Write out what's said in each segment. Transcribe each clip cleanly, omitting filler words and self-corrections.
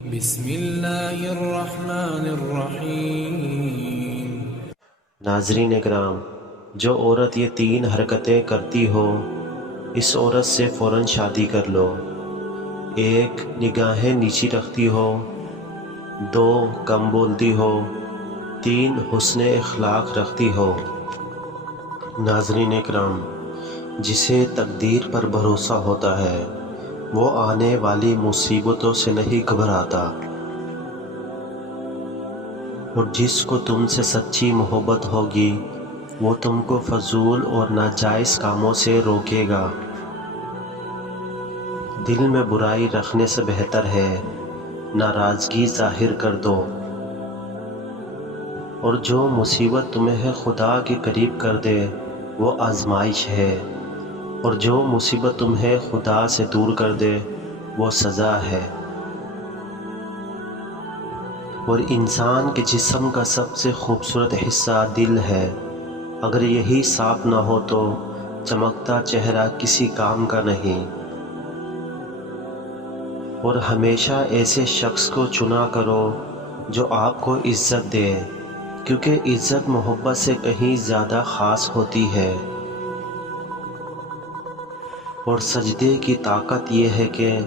بسم اللہ الرحمن الرحیم۔ ناظرین اکرام، جو عورت یہ 3 حرکتیں کرتی ہو اس عورت سے فوراً شادی کر لو۔ 1 نگاہیں نیچی رکھتی ہو، 2 کم بولتی ہو، 3 حسن اخلاق رکھتی ہو۔ ناظرین اکرام، جسے تقدیر پر بھروسہ ہوتا ہے وہ آنے والی مصیبتوں سے نہیں گھبراتا، اور جس کو تم سے سچی محبت ہوگی وہ تم کو فضول اور ناجائز کاموں سے روکے گا۔ دل میں برائی رکھنے سے بہتر ہے ناراضگی ظاہر کر دو، اور جو مصیبت تمہیں خدا کے قریب کر دے وہ آزمائش ہے، اور جو مصیبت تمہیں خدا سے دور کر دے وہ سزا ہے۔ اور انسان کے جسم کا سب سے خوبصورت حصہ دل ہے، اگر یہی صاف نہ ہو تو چمکتا چہرہ کسی کام کا نہیں۔ اور ہمیشہ ایسے شخص کو چنا کرو جو آپ کو عزت دے، کیونکہ عزت محبت سے کہیں زیادہ خاص ہوتی ہے۔ اور سجدے کی طاقت یہ ہے کہ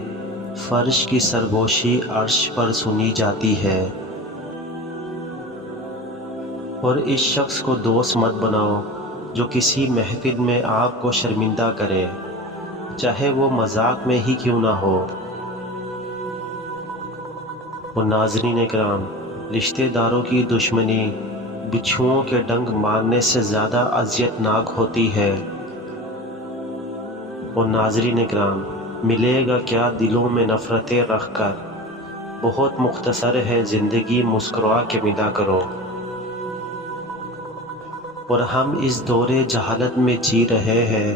فرش کی سرگوشی عرش پر سنی جاتی ہے۔ اور اس شخص کو دوست مت بناؤ جو کسی محفل میں آپ کو شرمندہ کرے، چاہے وہ مذاق میں ہی کیوں نہ ہو۔ اور ناظرین اکرام، رشتہ داروں کی دشمنی بچھوؤں کے ڈنگ مارنے سے زیادہ اذیت ناک ہوتی ہے۔ اور ناظرین اکرام، ملے گا کیا دلوں میں نفرتیں رکھ کر، بہت مختصر ہے زندگی مسکرا کے ملا کرو۔ اور ہم اس دور جہالت میں جی رہے ہیں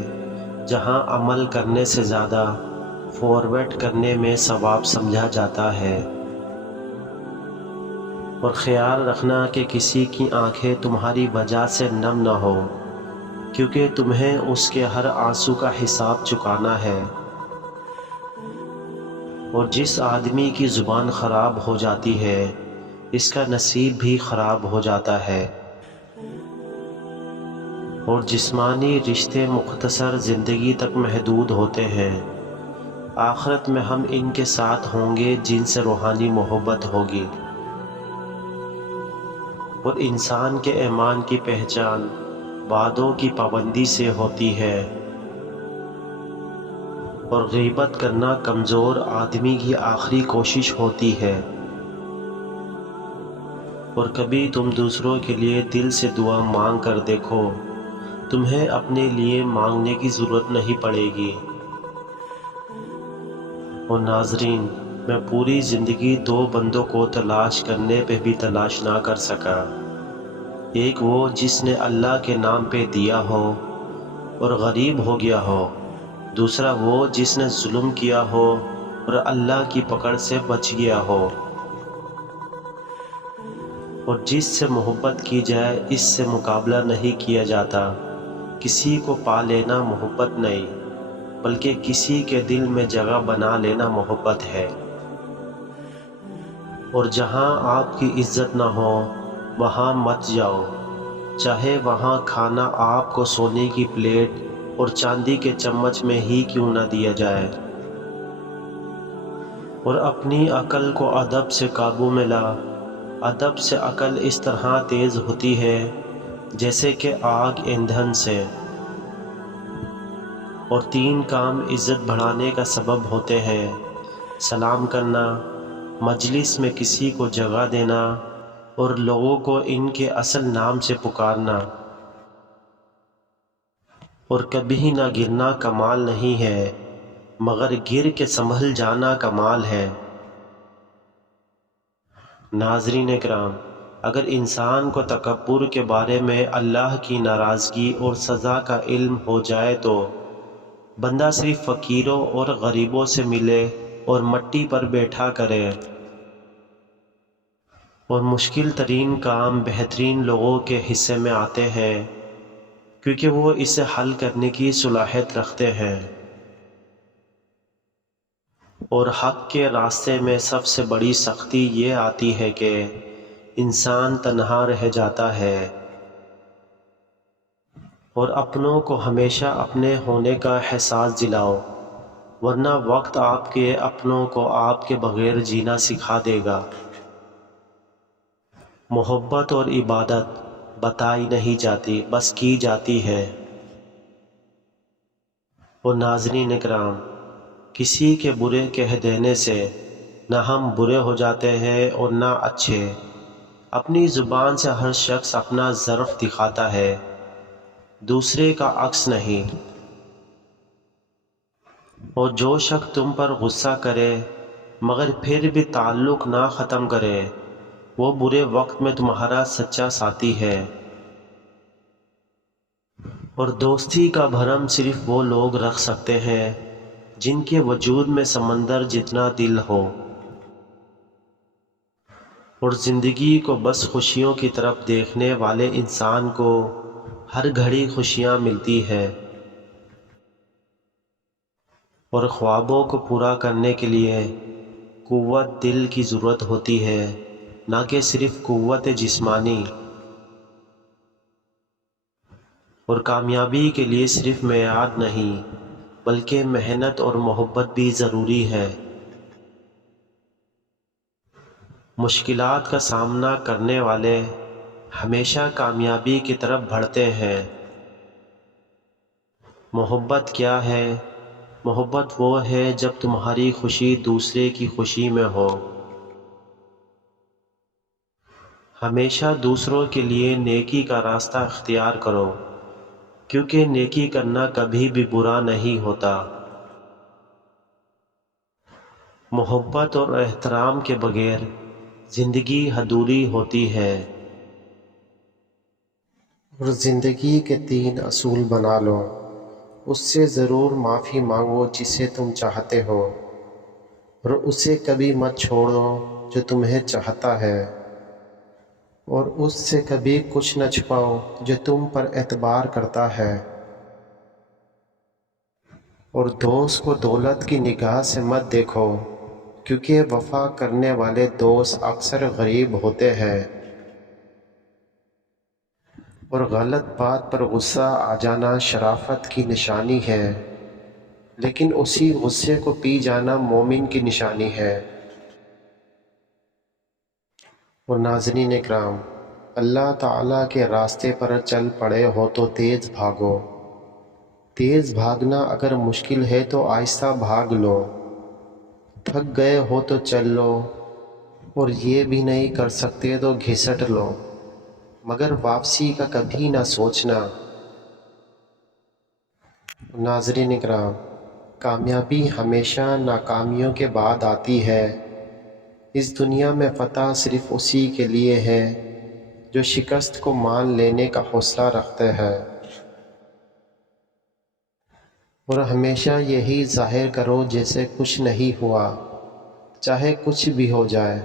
جہاں عمل کرنے سے زیادہ فارورڈ کرنے میں ثواب سمجھا جاتا ہے۔ اور خیال رکھنا کہ کسی کی آنکھیں تمہاری وجہ سے نم نہ ہو، کیونکہ تمہیں اس کے ہر آنسو کا حساب چکانا ہے۔ اور جس آدمی کی زبان خراب ہو جاتی ہے اس کا نصیب بھی خراب ہو جاتا ہے۔ اور جسمانی رشتے مختصر زندگی تک محدود ہوتے ہیں، آخرت میں ہم ان کے ساتھ ہوں گے جن سے روحانی محبت ہوگی۔ اور انسان کے ایمان کی پہچان وعدوں کی پابندی سے ہوتی ہے، اور غیبت کرنا کمزور آدمی کی آخری کوشش ہوتی ہے۔ اور کبھی تم دوسروں کے لیے دل سے دعا مانگ کر دیکھو، تمہیں اپنے لیے مانگنے کی ضرورت نہیں پڑے گی۔ اور ناظرین، میں پوری زندگی 2 بندوں کو تلاش کرنے پہ بھی تلاش نہ کر سکا، ایک وہ جس نے اللہ کے نام پہ دیا ہو اور غریب ہو گیا ہو، دوسرا وہ جس نے ظلم کیا ہو اور اللہ کی پکڑ سے بچ گیا ہو۔ اور جس سے محبت کی جائے اس سے مقابلہ نہیں کیا جاتا۔ کسی کو پا لینا محبت نہیں، بلکہ کسی کے دل میں جگہ بنا لینا محبت ہے۔ اور جہاں آپ کی عزت نہ ہو وہاں مت جاؤ، چاہے وہاں کھانا آپ کو سونے کی پلیٹ اور چاندی کے چمچ میں ہی کیوں نہ دیا جائے۔ اور اپنی عقل کو ادب سے قابو میں لا، ادب سے عقل اس طرح تیز ہوتی ہے جیسے کہ آگ ایندھن سے۔ اور 3 کام عزت بڑھانے کا سبب ہوتے ہیں: سلام کرنا، مجلس میں کسی کو جگہ دینا، اور لوگوں کو ان کے اصل نام سے پکارنا۔ اور کبھی نہ گرنا کمال نہیں ہے، مگر گر کے سنبھل جانا کمال ہے۔ ناظرین اکرام، اگر انسان کو تکبر کے بارے میں اللہ کی ناراضگی اور سزا کا علم ہو جائے تو بندہ صرف فقیروں اور غریبوں سے ملے اور مٹی پر بیٹھا کرے۔ اور مشکل ترین کام بہترین لوگوں کے حصے میں آتے ہیں، کیونکہ وہ اسے حل کرنے کی صلاحیت رکھتے ہیں۔ اور حق کے راستے میں سب سے بڑی سختی یہ آتی ہے کہ انسان تنہا رہ جاتا ہے، اور اپنوں کو ہمیشہ اپنے ہونے کا احساس دلاؤ، ورنہ وقت آپ کے اپنوں کو آپ کے بغیر جینا سکھا دے گا۔ محبت اور عبادت بتائی نہیں جاتی، بس کی جاتی ہے۔ اور ناظرین اکرام، کسی کے برے کہہ دینے سے نہ ہم برے ہو جاتے ہیں اور نہ اچھے۔ اپنی زبان سے ہر شخص اپنا ظرف دکھاتا ہے، دوسرے کا عکس نہیں۔ اور جو شخص تم پر غصہ کرے مگر پھر بھی تعلق نہ ختم کرے، وہ برے وقت میں تمہارا سچا ساتھی ہے۔ اور دوستی کا بھرم صرف وہ لوگ رکھ سکتے ہیں جن کے وجود میں سمندر جتنا دل ہو، اور زندگی کو بس خوشیوں کی طرف دیکھنے والے انسان کو ہر گھڑی خوشیاں ملتی ہے، اور خوابوں کو پورا کرنے کے لیے قوت دل کی ضرورت ہوتی ہے، نہ کہ صرف قوت جسمانی۔ اور کامیابی کے لیے صرف معیار نہیں بلکہ محنت اور محبت بھی ضروری ہے۔ مشکلات کا سامنا کرنے والے ہمیشہ کامیابی کی طرف بڑھتے ہیں۔ محبت کیا ہے؟ محبت وہ ہے جب تمہاری خوشی دوسرے کی خوشی میں ہو۔ ہمیشہ دوسروں کے لیے نیکی کا راستہ اختیار کرو، کیونکہ نیکی کرنا کبھی بھی برا نہیں ہوتا۔ محبت اور احترام کے بغیر زندگی ادھوری ہوتی ہے۔ اور زندگی کے 3 اصول بنا لو۔ اس سے ضرور معافی مانگو جسے تم چاہتے ہو، اور اسے کبھی مت چھوڑو جو تمہیں چاہتا ہے، اور اس سے کبھی کچھ نہ چھپاؤ جو تم پر اعتبار کرتا ہے۔ اور دوست کو دولت کی نگاہ سے مت دیکھو، کیونکہ وفا کرنے والے دوست اکثر غریب ہوتے ہیں۔ اور غلط بات پر غصہ آ جانا شرافت کی نشانی ہے، لیکن اسی غصے کو پی جانا مومن کی نشانی ہے۔ اور ناظرین اکرام، اللہ تعالیٰ کے راستے پر چل پڑے ہو تو تیز بھاگو۔ تیز بھاگنا اگر مشکل ہے تو آہستہ بھاگ لو۔ تھک گئے ہو تو چل لو، اور یہ بھی نہیں کر سکتے تو گھسٹ لو، مگر واپسی کا کبھی نہ سوچنا۔ ناظرین اکرام، کامیابی ہمیشہ ناکامیوں کے بعد آتی ہے۔ اس دنیا میں فتح صرف اسی کے لیے ہے جو شکست کو مان لینے کا حوصلہ رکھتے ہیں۔ اور ہمیشہ یہی ظاہر کرو جیسے کچھ نہیں ہوا، چاہے کچھ بھی ہو جائے۔